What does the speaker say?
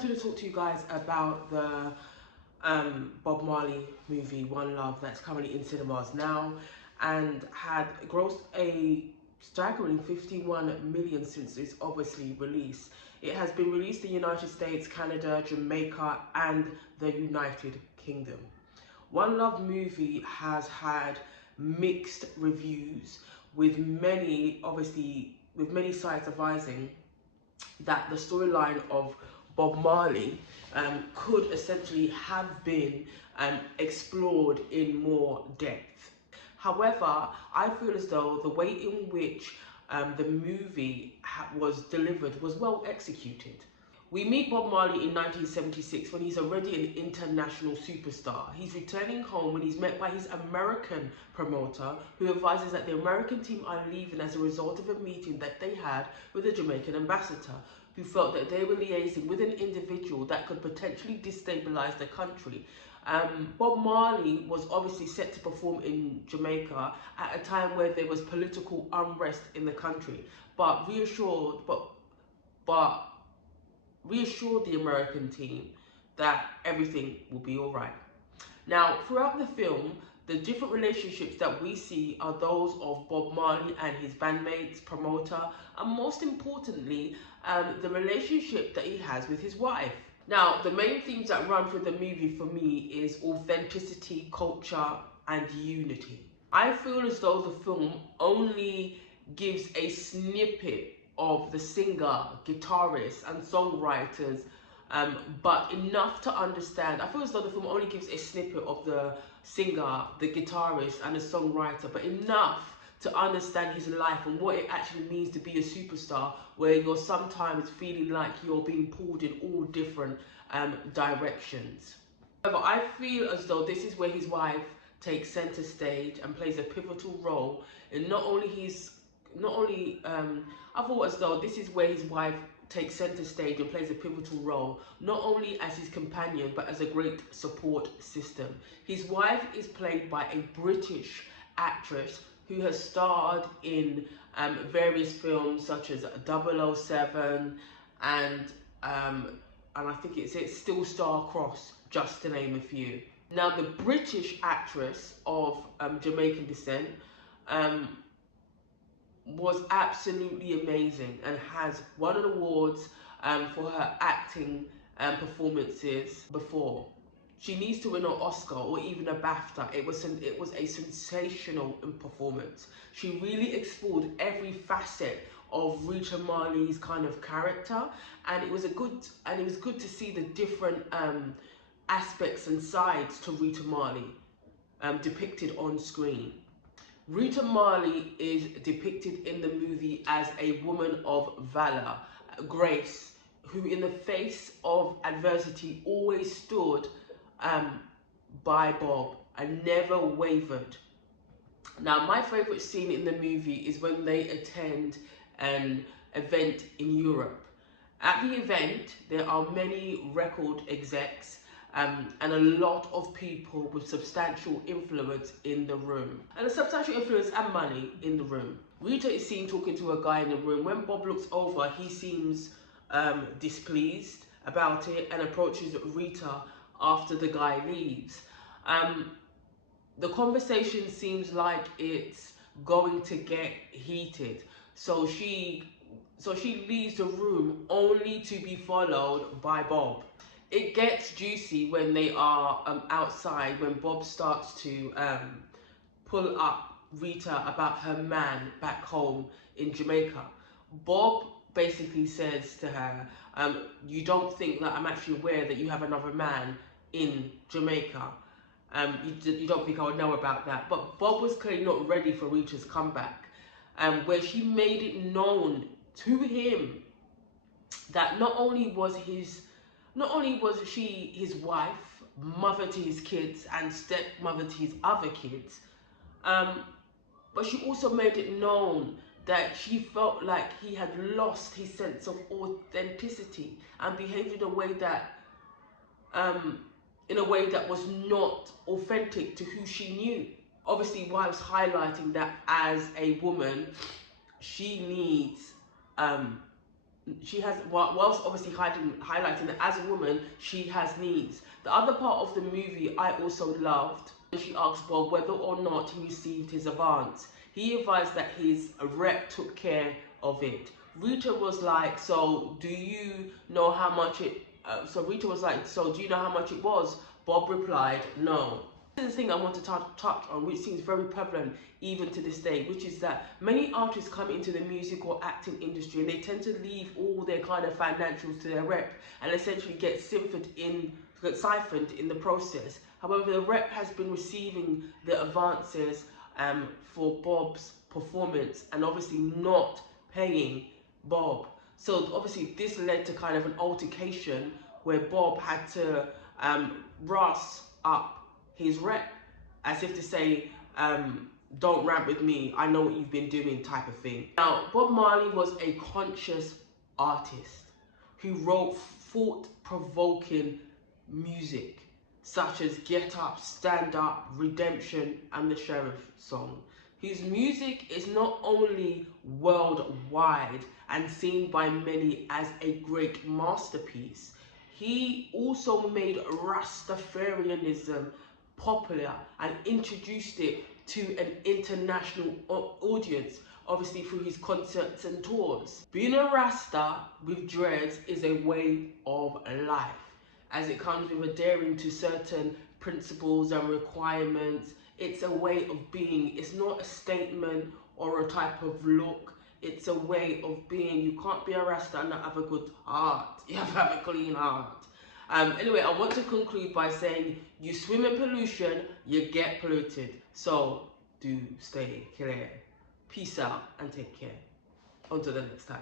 I'm going to talk to you guys about the Bob Marley movie One Love that's currently in cinemas now and had grossed a staggering 51 million since its obviously release. It has been released in the United States, Canada, Jamaica and the United Kingdom. One Love movie has had mixed reviews with many sides advising that the storyline of Bob Marley could essentially have been explored in more depth. However, I feel as though the way in which the movie was delivered was well executed. We meet Bob Marley in 1976 when he's already an international superstar. He's returning home when he's met by his American promoter, who advises that the American team are leaving as a result of a meeting that they had with the Jamaican ambassador, who felt that they were liaising with an individual that could potentially destabilize the country. Bob Marley was obviously set to perform in Jamaica at a time where there was political unrest in the country, but reassured the American team that everything will be all right. Now, throughout the film, the different relationships that we see are those of Bob Marley and his bandmates, promoter, and most importantly, the relationship that he has with his wife. Now, the main themes that run through the movie for me is authenticity, culture, and unity. I feel as though the film only gives a snippet of the singer, guitarists, and songwriters, but enough to understand. I feel as though the film only gives a snippet of the singer, the guitarist, and the songwriter, but enough to understand his life and what it actually means to be a superstar, where you're sometimes feeling like you're being pulled in all different directions. However, I feel as though this is where his wife takes center stage and plays a pivotal role in I thought as though this is where his wife takes center stage and plays a pivotal role, not only as his companion, but as a great support system. His wife is played by a British actress who has starred in various films such as 007 and I think it's Still Star Cross, just to name a few. Now, the British actress of Jamaican descent was absolutely amazing and has won an awards for her acting performances before. She needs to win an Oscar or even a BAFTA. It was a sensational performance. She really explored every facet of Rita Marley's kind of character, and it was good to see the different aspects and sides to Rita Marley depicted on screen. Rita Marley is depicted in the movie as a woman of valor, grace, who in the face of adversity always stood by Bob and never wavered. Now, my favourite scene in the movie is when they attend an event in Europe. At the event, there are many record execs and a lot of people with substantial influence in the room. And a substantial influence and money in the room. Rita is seen talking to a guy in the room. When Bob looks over, he seems displeased about it and approaches Rita after the guy leaves. The conversation seems like it's going to get heated. So she leaves the room only to be followed by Bob. It gets juicy when they are outside, when Bob starts to pull up Rita about her man back home in Jamaica. Bob basically says to her, you don't think that I'm actually aware that you have another man in Jamaica. You don't think I would know about that. But Bob was clearly not ready for Rita's comeback, where she made it known to him that not only was she his wife, mother to his kids and stepmother to his other kids, but she also made it known that she felt like he had lost his sense of authenticity and behaved in a way that was not authentic to who she knew. Obviously, wives highlighting that as a woman, she needs she has, whilst obviously highlighting that as a woman, she has needs. The other part of the movie I also loved. She asked Bob whether or not he received his advance. He advised that his rep took care of it. Rita was like, so do you know how much it, so Rita was like, so do you know how much it was? Bob replied, no. This is the thing I want to touch on, which seems very prevalent even to this day, which is that many artists come into the music or acting industry and they tend to leave all their kind of financials to their rep and essentially get siphoned in the process. However, the rep has been receiving the advances for Bob's performance and obviously not paying Bob. So obviously this led to kind of an altercation where Bob had to brass up his rep, as if to say, don't rant with me, I know what you've been doing, type of thing. Now, Bob Marley was a conscious artist who wrote thought-provoking music, such as Get Up, Stand Up, Redemption, and the Sheriff song. His music is not only worldwide and seen by many as a great masterpiece, he also made Rastafarianism popular and introduced it to an international audience, obviously through his concerts and tours. Being a Rasta with dreads is a way of life, as it comes with adhering to certain principles and requirements. It's a way of being. It's not a statement or a type of look. It's a way of being. You can't be a Rasta and not have a good heart. You have to have a clean heart. Anyway, I want to conclude by saying, you swim in pollution, you get polluted. So do stay clear. Peace out and take care. Until the next time.